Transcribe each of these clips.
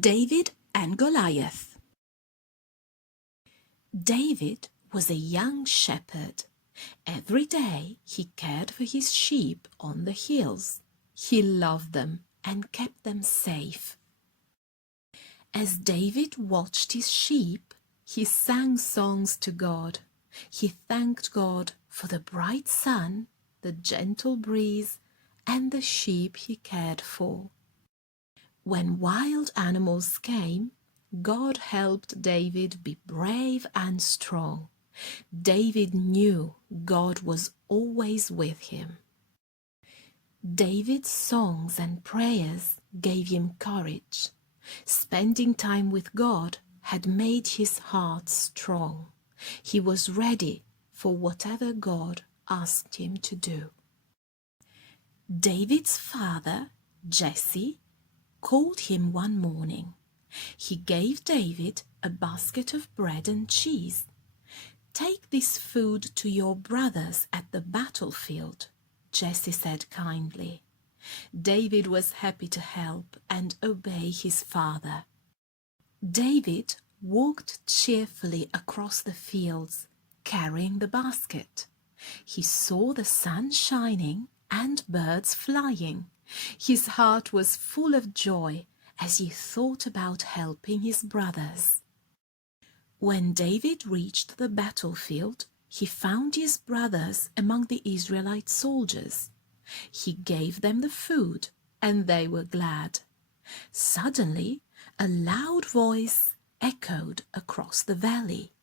David and Goliath. David was a young shepherd. Every day he cared for his sheep on the hills. He loved them and kept them safe. As David watched his sheep, he sang songs to God. He thanked God for the bright sun, the gentle breeze, and the sheep he cared for. When wild animals came, God helped David be brave and strong. David knew God was always with him. David's songs and prayers gave him courage. Spending time with God had made his heart strong. He was ready for whatever God asked him to do. David's father, Jesse, called him one morning. He gave David a basket of bread and cheese. "Take this food to your brothers at the battlefield," Jesse said kindly. David was happy to help and obey his father. David walked cheerfully across the fields, carrying the basket. He saw the sun shining and birds flying. His heart was full of joy as he thought about helping his brothers. When David reached the battlefield, he found his brothers among the Israelite soldiers. He gave them the food, and they were glad. Suddenly, a loud voice echoed across the valley.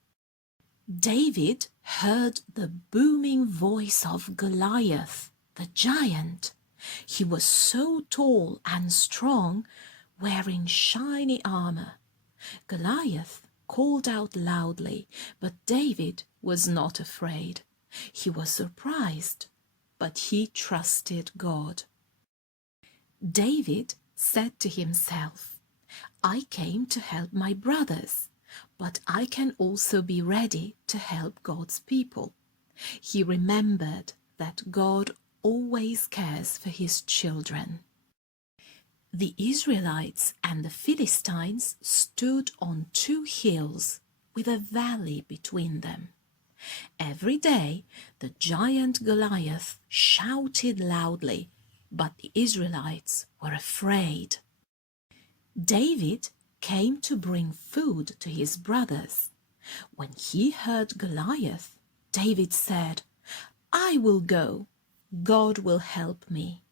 David heard the booming voice of Goliath, the giant. He was so tall and strong, wearing shiny armor. Goliath called out loudly, but David was not afraid. He was surprised, but he trusted God. David said to himself, "I came to help my brothers, but I can also be ready to help God's people." He remembered that God always cares for his children. The Israelites and the Philistines stood on two hills with a valley between them. Every day the giant Goliath shouted loudly, but the Israelites were afraid. David came to bring food to his brothers. When he heard Goliath, David said, "I will go. God will help me."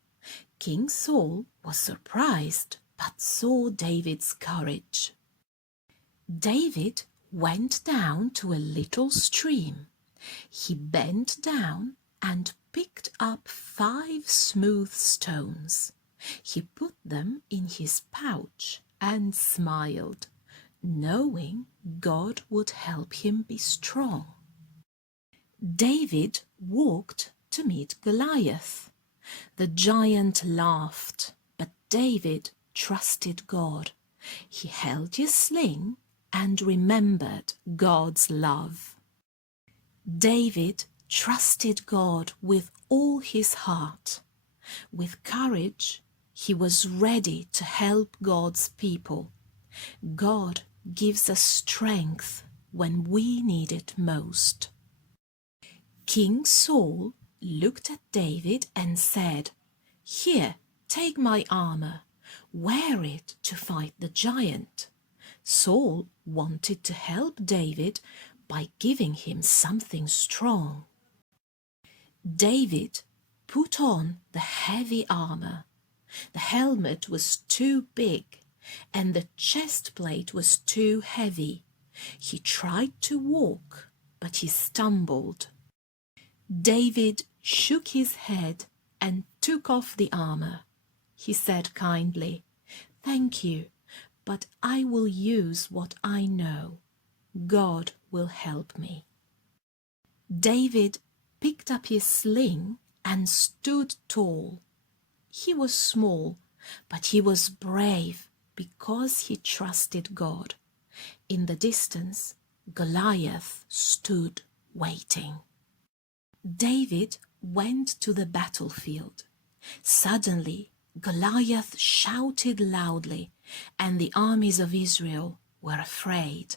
King Saul was surprised, but saw David's courage. David went down to a little stream. He bent down and picked up 5 smooth stones. He put them in his pouch and smiled, knowing God would help him be strong. David walked to meet Goliath. The giant laughed, but David trusted God. He held his sling and remembered God's love. David trusted God with all his heart. With courage, he was ready to help God's people. God gives us strength when we need it most. King Saul looked at David and said, "Here, take my armor. Wear it to fight the giant." Saul wanted to help David by giving him something strong. David put on the heavy armor. The helmet was too big and the chest plate was too heavy. He tried to walk, but he stumbled. David shook his head and took off the armor. He said kindly, "Thank you, but I will use what I know. God will help me." David picked up his sling and stood tall. He was small, but he was brave because he trusted God. In the distance, Goliath stood waiting. David went to the battlefield. Suddenly, Goliath shouted loudly, and the armies of Israel were afraid.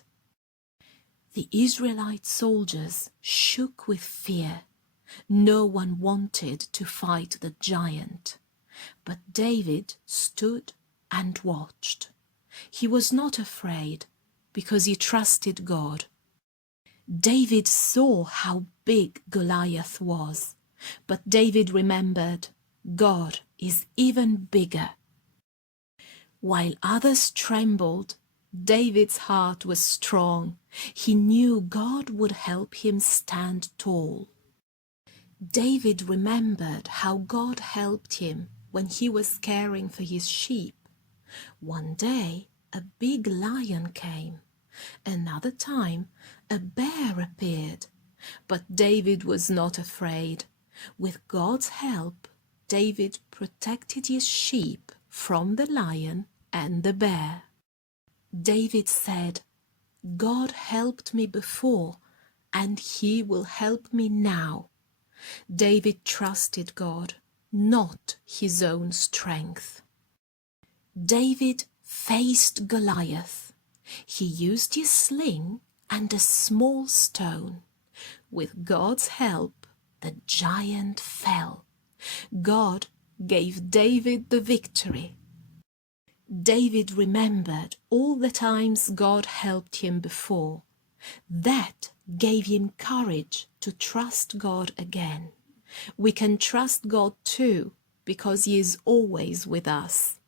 The Israelite soldiers shook with fear. No one wanted to fight the giant, but David stood and watched. He was not afraid because he trusted God. David saw how big Goliath was, but David remembered God is even bigger. While others trembled, David's heart was strong. He knew God would help him stand tall. David remembered how God helped him when he was caring for his sheep. One day, a big lion came. Another time, a bear appeared. But David was not afraid. With God's help, David protected his sheep from the lion and the bear. David said, "God helped me before, and he will help me now." David trusted God, not his own strength. David faced Goliath. He used his sling and a small stone. With God's help, the giant fell. God gave David the victory. David remembered all the times God helped him before. That gave him courage to trust God again. We can trust God too because He is always with us.